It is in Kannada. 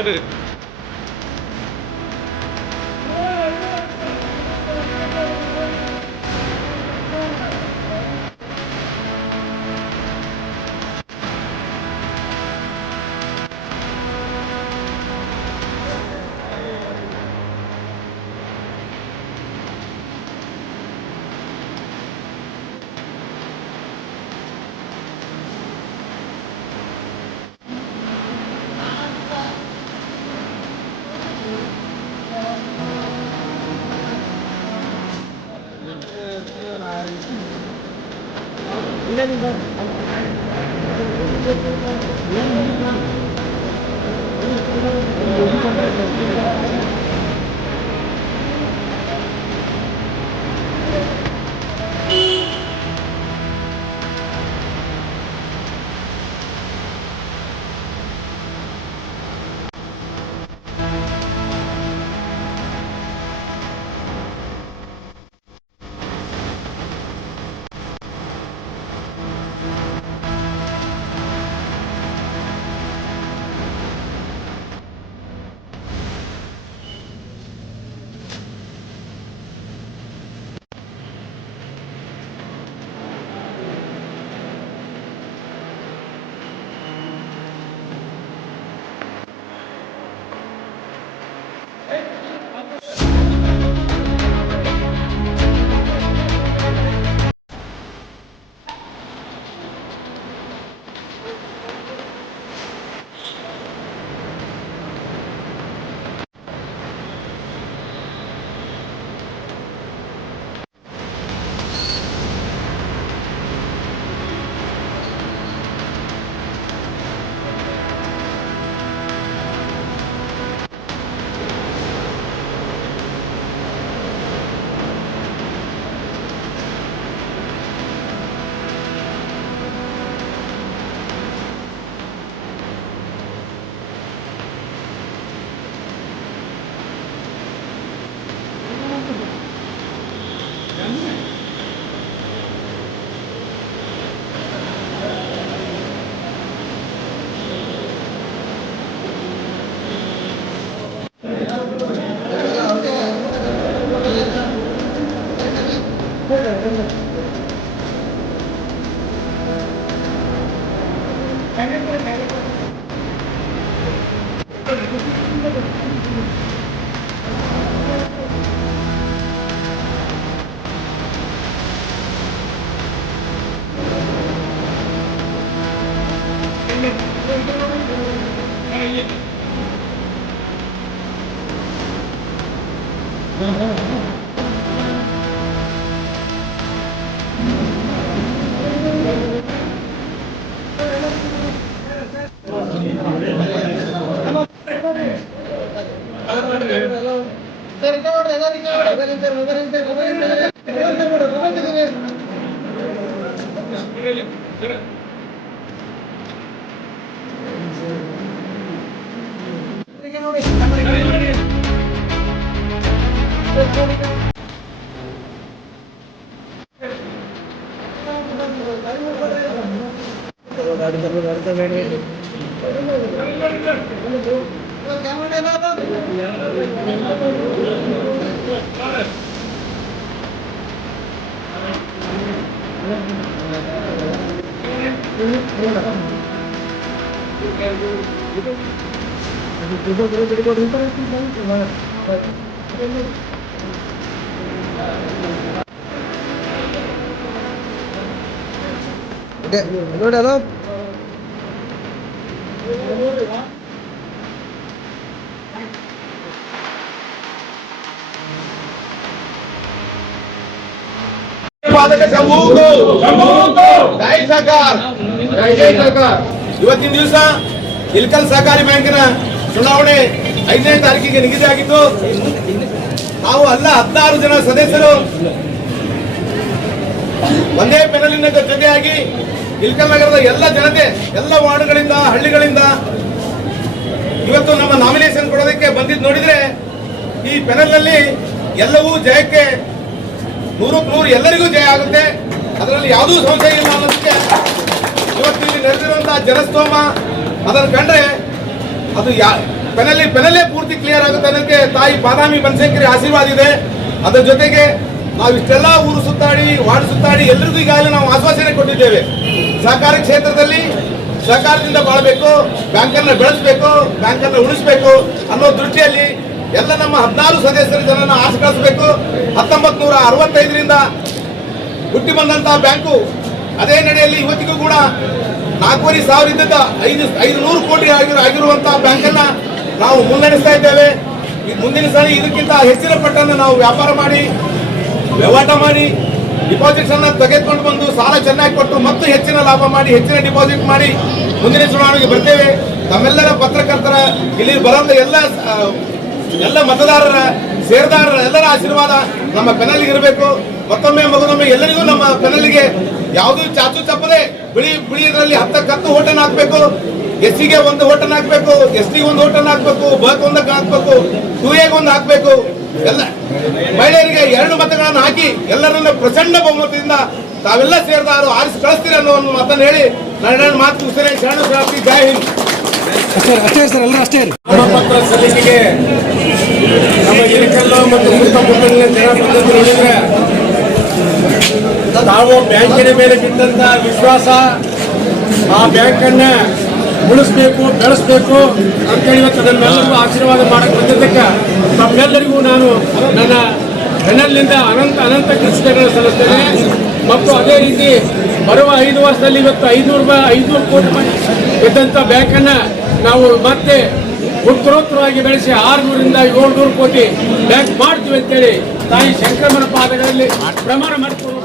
ನೋಡಲ್ಲ ಇವತ್ತಿನ ದಿವಸ ಇಳಕಲ್ ಸಹಕಾರಿ ಬ್ಯಾಂಕಿನ ಚುನಾವಣೆ 5ನೇ ತಾರೀಕಿಗೆ ನಿಗದಿ ಆಗಿದ್ದು ನಾವು 16 ಜನ ಸದಸ್ಯರು ಒಂದೇ ಪೆನಲಿನ ಜೊತೆಯಾಗಿ ಇಳಕಲ್ ನಗರದ ಎಲ್ಲ ಜನತೆ ಎಲ್ಲ ವಾರ್ಡ್ಗಳಿಂದ ಹಳ್ಳಿಗಳಿಂದ ಇವತ್ತು ನಮ್ಮ ನಾಮಿನೇಷನ್ ಕೊಡೋದಕ್ಕೆ ಬಂದಿದ್ದು ನೋಡಿದ್ರೆ ಈ ಪೆನಲ್ನಲ್ಲಿ ಎಲ್ಲವೂ ಜಯಕ್ಕೆ 100% ಎಲ್ಲರಿಗೂ ಜಯ ಆಗುತ್ತೆ, ಅದರಲ್ಲಿ ಯಾವುದೂ ಸಂಶಯ ಇಲ್ಲ ಅನ್ನೋದಕ್ಕೆ ಇವತ್ತು ಇಲ್ಲಿ ನೆರೆದಿರುವಂತಹ ಜನಸ್ತೋಮ ಅದನ್ನು ಕಂಡ್ರೆ ಅದು ಪೆನಲ್ಲೇ ಪೂರ್ತಿ ಕ್ಲಿಯರ್ ಆಗುತ್ತೆ ಅನ್ನೋದಕ್ಕೆ ತಾಯಿ ಬಾದಾಮಿ ಬನಶಂಕರಿ ಆಶೀರ್ವಾದ ಇದೆ. ಅದರ ಜೊತೆಗೆ ನಾವು ಇಷ್ಟೆಲ್ಲ ಊರು ಸುತ್ತಾಡಿ ವಾರ್ಡ್ ಸುತ್ತಾಡಿ ಎಲ್ಲರಿಗೂ ಈಗಾಗಲೇ ನಾವು ಆಶ್ವಾಸನೆ ಕೊಟ್ಟಿದ್ದೇವೆ. ಸಹಕಾರಿ ಕ್ಷೇತ್ರದಲ್ಲಿ ಸಹಕಾರದಿಂದ ಬಾಳಬೇಕು, ಬ್ಯಾಂಕನ್ನು ಬೆಳೆಸಬೇಕು, ಬ್ಯಾಂಕನ್ನು ಉಳಿಸಬೇಕು ಅನ್ನೋ ದೃಷ್ಟಿಯಲ್ಲಿ ಎಲ್ಲ ನಮ್ಮ 14 ಸದಸ್ಯರ ಜನರನ್ನು ಆರಿಸಿ ಕಳಿಸಬೇಕು. 1965ರಿಂದ ಹುಟ್ಟಿ ಬಂದಂತಹ ಬ್ಯಾಂಕು ಅದೇ ನಡೆಯಲ್ಲಿ ಇವತ್ತಿಗೂ ಕೂಡ 4,500 500 ಕೋಟಿ ಆಗಿರುವಂತಹ ಬ್ಯಾಂಕನ್ನ ನಾವು ಮುನ್ನಡೆಸ್ತಾ ಇದ್ದೇವೆ. ಮುಂದಿನ ಸಾರಿ ಇದಕ್ಕಿಂತ ಹೆಚ್ಚಿನ ಪಟ್ಟನ್ನು ನಾವು ವ್ಯಾಪಾರ ಮಾಡಿ ವ್ಯವಹಾರ ಮಾಡಿ ಡಿಪಾಸಿಟ್ಸ್ ಅನ್ನ ತೆಗೆದುಕೊಂಡು ಬಂದು ಸಾಲ ಚೆನ್ನಾಗಿ ಕೊಟ್ಟು ಮತ್ತು ಹೆಚ್ಚಿನ ಲಾಭ ಮಾಡಿ ಹೆಚ್ಚಿನ ಡಿಪಾಸಿಟ್ ಮಾಡಿ ಮುಂದಿನ ಚುನಾವಣೆಗೆ ಬರ್ತೇವೆ. ತಮ್ಮೆಲ್ಲರ ಪತ್ರಕರ್ತರ ಇಲ್ಲಿ ಬರೋದ ಎಲ್ಲ ಮತದಾರರ ಷೇರುದಾರರ ಎಲ್ಲರ ಆಶೀರ್ವಾದ ನಮ್ಮ ಪೆನಲ್ಗೆ ಇರಬೇಕು. ಮತ್ತೊಮ್ಮೆ ಮಗದೊಮ್ಮೆ ಎಲ್ಲರಿಗೂ ನಮ್ಮ ಪೆನಲ್ಗೆ ಯಾವುದೂ ಚಾಚು ತಪ್ಪದೆ ಬಿಳಿ ಇದರಲ್ಲಿ 10 ಓಟನ್ನು ಹಾಕಬೇಕು. ಎಸ್ಸಿಗೆ 1 ಓಟನ್ನು ಹಾಕಬೇಕು, ಎಸ್ಟಿಗೆ 1 ಓಟನ್ನು ಹಾಕಬೇಕು, ಬಕ್ 1 ಹಾಕಬೇಕು, 2ಎಗೆ 1 ಹಾಕಬೇಕು. ಎಲ್ಲ ಮಹಿಳೆಯರಿಗೆ 2 ಮತಗಳನ್ನು ಹಾಕಿ ಎಲ್ಲರನ್ನ ಪ್ರಚಂಡ ಬಹುಮತದಿಂದ ತಾವೆಲ್ಲ ಸೇರಿದಾರು ಆರಿಸಿ ಕಳಿಸ್ತೀರಿ ಅನ್ನೋ ಒಂದು ಮಾತನ್ನು ಹೇಳಿ ನನ್ನ ಮಾತು ಮುಗಿಸ್ತೇನೆ. ಶರಣು ಶರಣಾರ್ಥಿ, ಜೈ ಹಿಂದ್. ಅಷ್ಟೇ ಸರ್, ಎಲ್ಲರೂ ಅಷ್ಟೇ. ನಾಮಪತ್ರ ಸಲ್ಲಿಕೆಗೆ ನಮ್ಮ ಇಳಕಲ್ಲ ಮತ್ತು ಸುತ್ತಮುತ್ತಲಿನ ಜನಪ್ರತಿನಿಧಿ ನೋಡಿದ್ರೆ ತಾವು ಬ್ಯಾಂಕಿನ ಮೇಲೆ ಬಿದ್ದಂತ ವಿಶ್ವಾಸ, ಆ ಬ್ಯಾಂಕನ್ನ ಉಳಿಸ್ಬೇಕು, ಬೆಳೆಸಬೇಕು ಅಂತೇಳಿ ಇವತ್ತು ನಮ್ಮೆಲ್ಲರಿಗೂ ಆಶೀರ್ವಾದ ಮಾಡಕ್ಕೆ ಬಂದಿದ್ದಕ್ಕೆ ತಮ್ಮೆಲ್ಲರಿಗೂ ನಾನು ನನ್ನ ಬೆನ್ನಲ್ಲಿಂದ ಅನಂತ ಕೃತಜ್ಞತೆಗಳನ್ನು ಸಲ್ಲಿಸ್ತೇನೆ. ಮತ್ತು ಅದೇ ರೀತಿ ಬರುವ 5 ವರ್ಷದಲ್ಲಿ ಇವತ್ತು 500 ಕೋಟಿ ಇದ್ದಂಥ ಬ್ಯಾಂಕನ್ನು ನಾವು ಮತ್ತೆ ಉತ್ತರೋತ್ತರವಾಗಿ ಬೆಳೆಸಿ 600ರಿಂದ 700 ಕೋಟಿ ಬ್ಯಾಂಕ್ ಮಾಡ್ತೀವಿ ಅಂತೇಳಿ ತಾಯಿ ಶಂಕರಮ್ಮನ ಪಾದಗಳಲ್ಲಿ ಪ್ರಮಾಣ ಮಾಡಿಕೊಂಡು